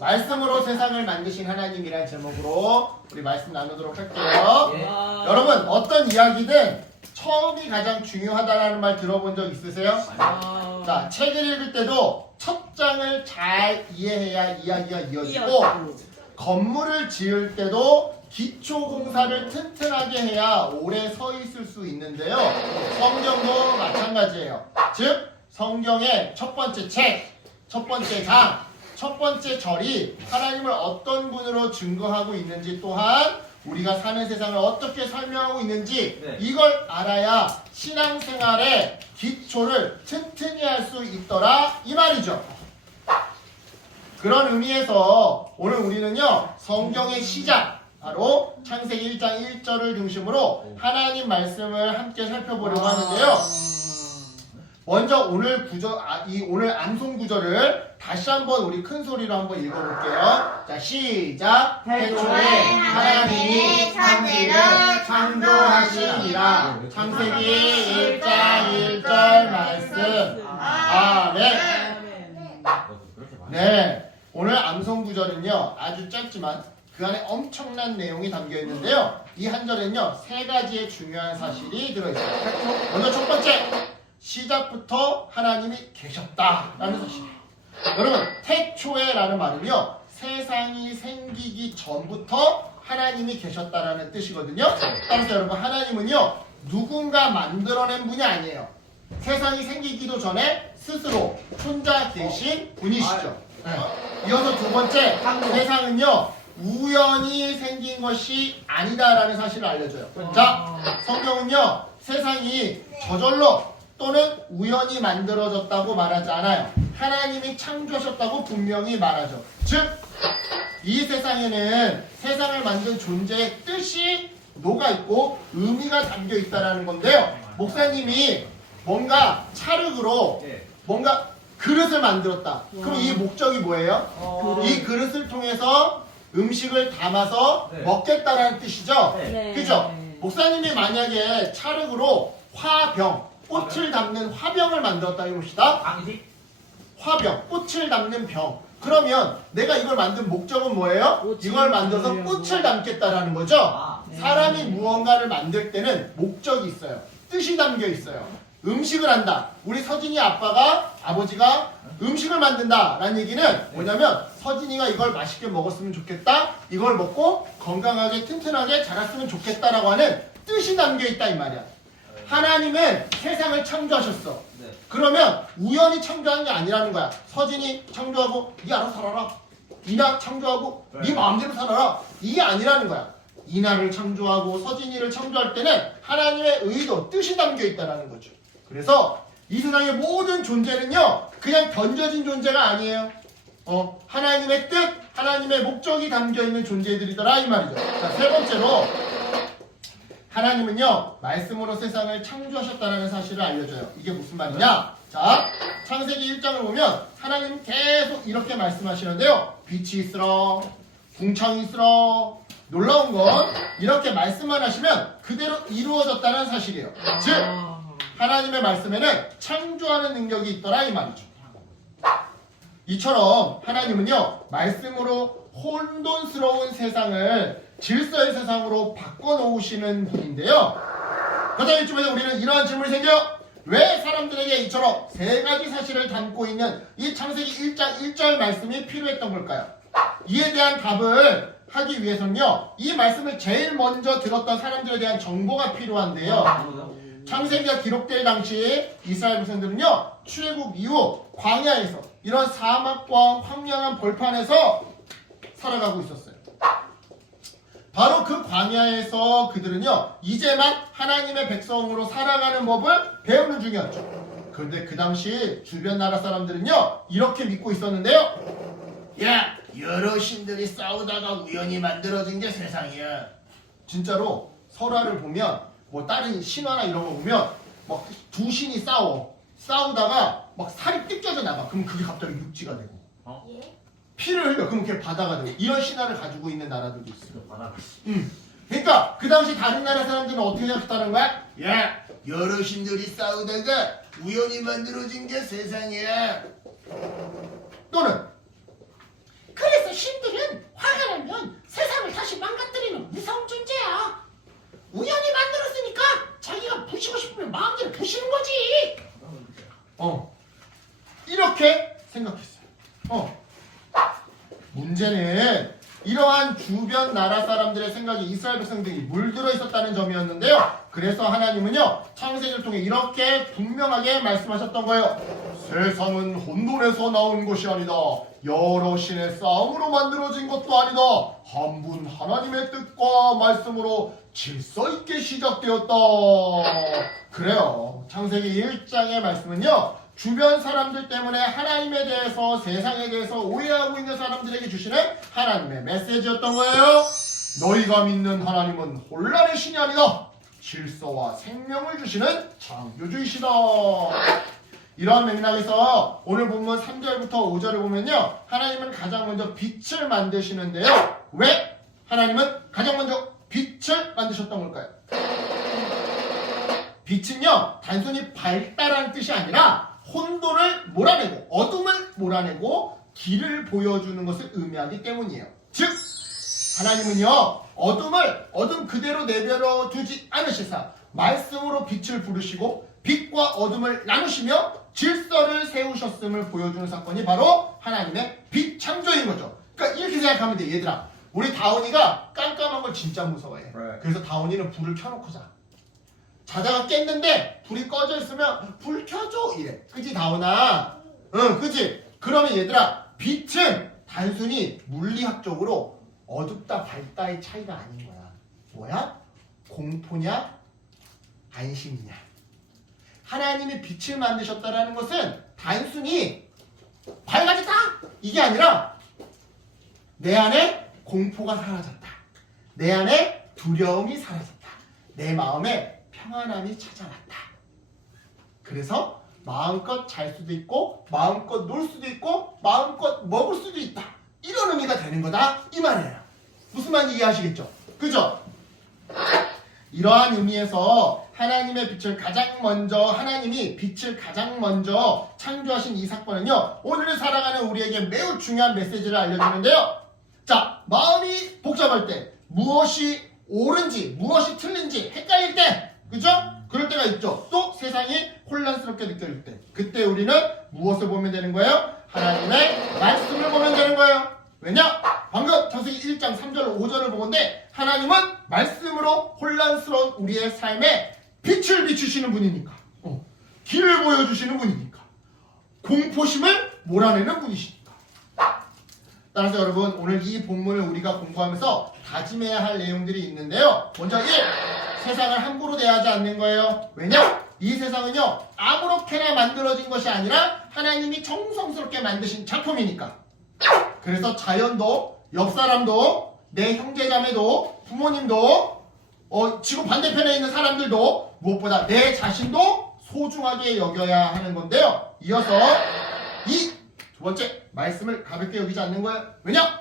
말씀으로 세상을 만드신 하나님이라는 제목으로 우리 말씀 나누도록 할게요. 여러분 어떤 이야기든 처음이 가장 중요하다라는 말 들어본 적 있으세요? 자, 책을 읽을 때도 첫 장을 잘 이해해야 이야기가 이어지고 건물을 지을 때도 기초 공사를 튼튼하게 해야 오래 서 있을 수 있는데요. 성경도 마찬가지예요. 즉 성경의 첫 번째 책, 첫 번째 장, 첫 번째 절이 하나님을 어떤 분으로 증거하고 있는지 또한 우리가 사는 세상을 어떻게 설명하고 있는지 이걸 알아야 신앙생활의 기초를 튼튼히 할 수 있더라 이 말이죠. 그런 의미에서 오늘 우리는요 성경의 시작 바로 창세기 1장 1절을 중심으로 하나님 말씀을 함께 살펴보려고 하는데요. 먼저 오늘 오늘 암송 구절을 다시 한번 우리 큰 소리로 한번 읽어볼게요. 자, 시작. 태초에 하나님이 천지를 창조하시니라. 창세기 1장 1절 말씀. 아멘. 네, 오늘 암송 구절은요 아주 짧지만 그 안에 엄청난 내용이 담겨 있는데요. 이 한 절에는요 세 가지의 중요한 사실이 들어있어요. 먼저 첫 번째. 시작부터 하나님이 계셨다라는 사실이에요. 여러분 태초에라는 말은요 세상이 생기기 전부터 하나님이 계셨다라는 뜻이거든요. 따라서 여러분 하나님은요 누군가 만들어낸 분이 아니에요. 세상이 생기기도 전에 스스로 혼자 계신 분이시죠. 이어서 두 번째, 세상은요 우연히 생긴 것이 아니다라는 사실을 알려줘요. 자, 성경은요 세상이 저절로 또는 우연히 만들어졌다고 말하지 않아요. 하나님이 창조하셨다고 분명히 말하죠. 즉, 이 세상에는 세상을 만든 존재의 뜻이 녹아있고 의미가 담겨 있다는 건데요. 목사님이 뭔가 찰흙으로 뭔가 그릇을 만들었다. 그럼 이 목적이 뭐예요? 이 그릇을 통해서 음식을 담아서 먹겠다라는 뜻이죠. 그죠? 목사님이 만약에 찰흙으로 화병, 꽃을 담는 화병을 만들었다 해봅시다. 화병, 꽃을 담는 병. 그러면 내가 이걸 만든 목적은 뭐예요? 이걸 만들어서 꽃을 담겠다라는 거죠. 사람이 무언가를 만들 때는 목적이 있어요. 뜻이 담겨 있어요. 음식을 한다. 우리 서진이 아버지가 음식을 만든다라는 얘기는 뭐냐면 서진이가 이걸 맛있게 먹었으면 좋겠다. 이걸 먹고 건강하게 튼튼하게 자랐으면 좋겠다라고 하는 뜻이 담겨 있다 이 말이야. 하나님은 세상을 창조하셨어. 그러면 우연히 창조한 게 아니라는 거야. 서진이 창조하고 네 알아서 살아라. 이나 창조하고 네 마음대로 살아라. 이게 아니라는 거야. 이나를 창조하고 서진이를 창조할 때는 하나님의 의도, 뜻이 담겨 있다는 거죠. 그래서 이 세상의 모든 존재는요 그냥 던져진 존재가 아니에요. 하나님의 뜻, 하나님의 목적이 담겨 있는 존재들이더라 이 말이죠. 자, 세 번째로 하나님은요 말씀으로 세상을 창조하셨다는 사실을 알려줘요. 이게 무슨 말이냐? 자, 창세기 1장을 보면 하나님 계속 이렇게 말씀하시는데요. 빛이 있으라, 궁창이 있으라. 놀라운 건 이렇게 말씀만 하시면 그대로 이루어졌다는 사실이에요. 즉 하나님의 말씀에는 창조하는 능력이 있더라 이 말이죠. 이처럼 하나님은요 말씀으로 혼돈스러운 세상을 질서의 세상으로 바꿔놓으시는 분인데요. 그렇다면 이쯤에서 우리는 이러한 질문이 생겨요. 왜 사람들에게 이처럼 세 가지 사실을 담고 있는 이 창세기 1장 1절 말씀이 필요했던 걸까요? 이에 대한 답을 하기 위해서는요 이 말씀을 제일 먼저 들었던 사람들에 대한 정보가 필요한데요. 창세기가 기록될 당시 이스라엘 백성들은요 출애굽 이후 광야에서 이런 사막과 황량한 벌판에서 살아가고 있었어요. 바로 그 광야에서 그들은요 이제만 하나님의 백성으로 살아가는 법을 배우는 중이었죠. 그런데 그 당시 주변 나라 사람들은요 이렇게 믿고 있었는데요. 야, 여러 신들이 싸우다가 우연히 만들어진 게 세상이야. 진짜로 설화를 보면 뭐 다른 신화나 이런 거 보면 막 두 신이 싸우다가 막 살이 뜯겨져 나가. 그럼 그게 갑자기 육지가 되고 피를 흘려. 그럼 그게 바다가 되고. 이런 신화를 가지고 있는 나라들도 있어요. 그러니까 그 당시 다른 나라 사람들은 어떻게 생각했다는 거야? 야, 여러 신들이 싸우다가 우연히 만들어진 게 세상이야. 또는 그래서 문제는 이러한 주변 나라 사람들의 생각이 이스라엘 백성들이 물들어 있었다는 점이었는데요. 그래서 하나님은요, 창세기를 통해 이렇게 분명하게 말씀하셨던 거예요. 세상은 혼돈에서 나온 것이 아니다. 여러 신의 싸움으로 만들어진 것도 아니다. 한 분 하나님의 뜻과 말씀으로 질서 있게 시작되었다. 그래요. 창세기 1장의 말씀은요, 주변 사람들 때문에 하나님에 대해서, 세상에 대해서 오해하고 있는 사람들에게 주시는 하나님의 메시지였던 거예요. 너희가 믿는 하나님은 혼란의 신이 아니다. 질서와 생명을 주시는 창조주이시다. 이러한 맥락에서 오늘 본문 3절부터 5절을 보면요, 하나님은 가장 먼저 빛을 만드시는데요. 왜 하나님은 가장 먼저 빛을 만드셨던 걸까요? 빛은요, 단순히 밝다라는 뜻이 아니라 혼돈을 몰아내고 어둠을 몰아내고 길을 보여주는 것을 의미하기 때문이에요. 즉, 하나님은요, 어둠 그대로 내버려 두지 않으시사 말씀으로 빛을 부르시고 빛과 어둠을 나누시며 질서를 세우셨음을 보여주는 사건이 바로 하나님의 빛 창조인 거죠. 그러니까 이렇게 생각하면 돼. 얘들아, 우리 다운이가 깜깜한 걸 진짜 무서워해. 그래서 다운이는 불을 켜놓고 자. 자다가 깼는데 불이 꺼져 있으면 불 켜줘 이래. 그치 다운아? 응, 그치? 그러면 얘들아, 빛은 단순히 물리학적으로 어둡다 밝다의 차이가 아닌 거야. 뭐야? 공포냐? 안심이냐? 하나님이 빛을 만드셨다라는 것은 단순히 밝아졌다 이게 아니라 내 안에 공포가 사라졌다. 내 안에 두려움이 사라졌다. 내 마음에 평안함이 찾아왔다. 그래서 마음껏 잘 수도 있고 마음껏 놀 수도 있고 마음껏 먹을 수도 있다. 이런 의미가 되는 거다 이 말이에요. 무슨 말인지 이해하시겠죠? 그죠? 이러한 의미에서 하나님이 빛을 가장 먼저 창조하신 이 사건은요, 오늘 살아가는 우리에게 매우 중요한 메시지를 알려주는데요. 자, 마음이 복잡할 때, 무엇이 옳은지 무엇이 틀린지 헷갈릴 때, 그죠? 그럴 때가 있죠. 또 세상이 혼란스럽게 느껴질 때, 그때 우리는 무엇을 보면 되는 거예요? 하나님의 말씀을 보면 되는 거예요. 왜냐? 방금 창세기 1장 3절 5절을 보건데 하나님은 말씀으로 혼란스러운 우리의 삶에 빛을 비추시는 분이니까, 길을 보여주시는 분이니까, 공포심을 몰아내는 분이시니까. 따라서 여러분, 오늘 이 본문을 우리가 공부하면서 다짐해야 할 내용들이 있는데요. 먼저 1. 세상을 함부로 대하지 않는 거예요. 왜냐? 이 세상은요, 아무렇게나 만들어진 것이 아니라 하나님이 정성스럽게 만드신 작품이니까. 그래서 자연도, 옆 사람도, 내 형제자매도, 부모님도, 지구 반대편에 있는 사람들도, 무엇보다 내 자신도 소중하게 여겨야 하는 건데요. 이어서 두 번째, 말씀을 가볍게 여기지 않는 거예요. 왜냐?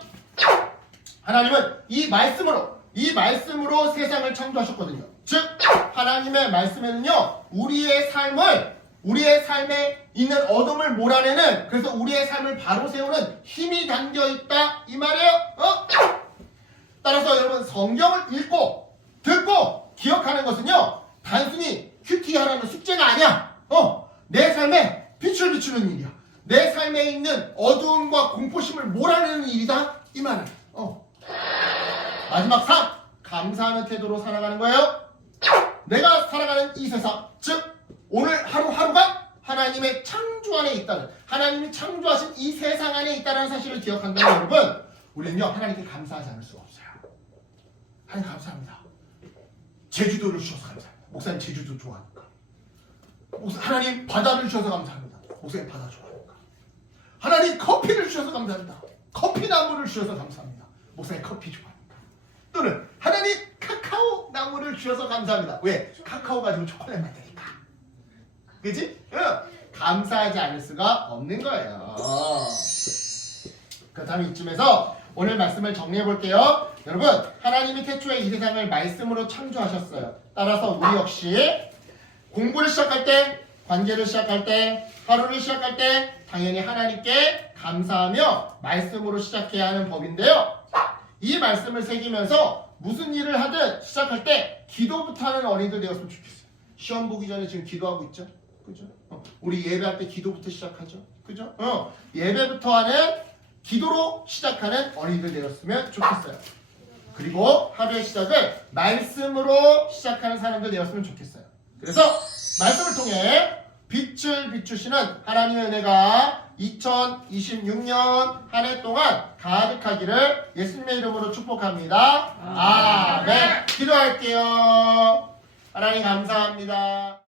하나님은 이 말씀으로 세상을 창조하셨거든요. 즉, 하나님의 말씀에는요, 우리의 삶에 있는 어둠을 몰아내는, 그래서 우리의 삶을 바로 세우는 힘이 담겨있다 이 말이에요. 따라서 여러분, 성경을 읽고 듣고 기억하는 것은요, 단순히 큐티하라는 숙제가 아니야. 내 삶에 빛을 비추는 일이야. 내 삶에 있는 어두움과 공포심을 몰아내는 일이다 이 말이에요. 마지막 3. 감사하는 태도로 살아가는 거예요. 내가 살아가는 이 세상, 즉 오늘 하루하루가 하나님의 창조 안에 있다는, 하나님이 창조하신 이 세상 안에 있다는 사실을 기억한다면 여러분, 우리는요, 하나님께 감사하지 않을 수가 없어요. 하나님 감사합니다. 제주도를 주셔서 감사합니다. 목사님 제주도 좋아하니까. 하나님 바다를 주셔서 감사합니다. 목사님 바다 좋아하니까. 하나님 커피를 주셔서 감사합니다. 커피 나무를 주셔서 감사합니다. 목사님 커피 좋아하니까. 또는 하나님 카카오 나무를 주셔서 감사합니다. 왜? 카카오 가지고 초콜릿 만드니까. 그치? 감사하지 않을 수가 없는 거예요. 그렇다면 이쯤에서 오늘 말씀을 정리해 볼게요. 여러분, 하나님이 태초에 이 세상을 말씀으로 창조하셨어요. 따라서 우리 역시 공부를 시작할 때, 관계를 시작할 때, 하루를 시작할 때 당연히 하나님께 감사하며 말씀으로 시작해야 하는 법인데요. 이 말씀을 새기면서 무슨 일을 하든 시작할 때 기도부터 하는 어린이들 되었으면 좋겠어요. 시험 보기 전에 지금 기도하고 있죠? 그죠? 우리 예배할 때 기도부터 시작하죠? 그죠? 예배부터 하는 기도로 시작하는 어린이들 되었으면 좋겠어요. 그리고 하루의 시작을 말씀으로 시작하는 사람들 되었으면 좋겠어요. 그래서 말씀을 통해 빛을 비추시는 하나님의 은혜가 2026년 한 해 동안 가득하기를 예수님의 이름으로 축복합니다. 아멘. 기도할게요. 하나님 감사합니다.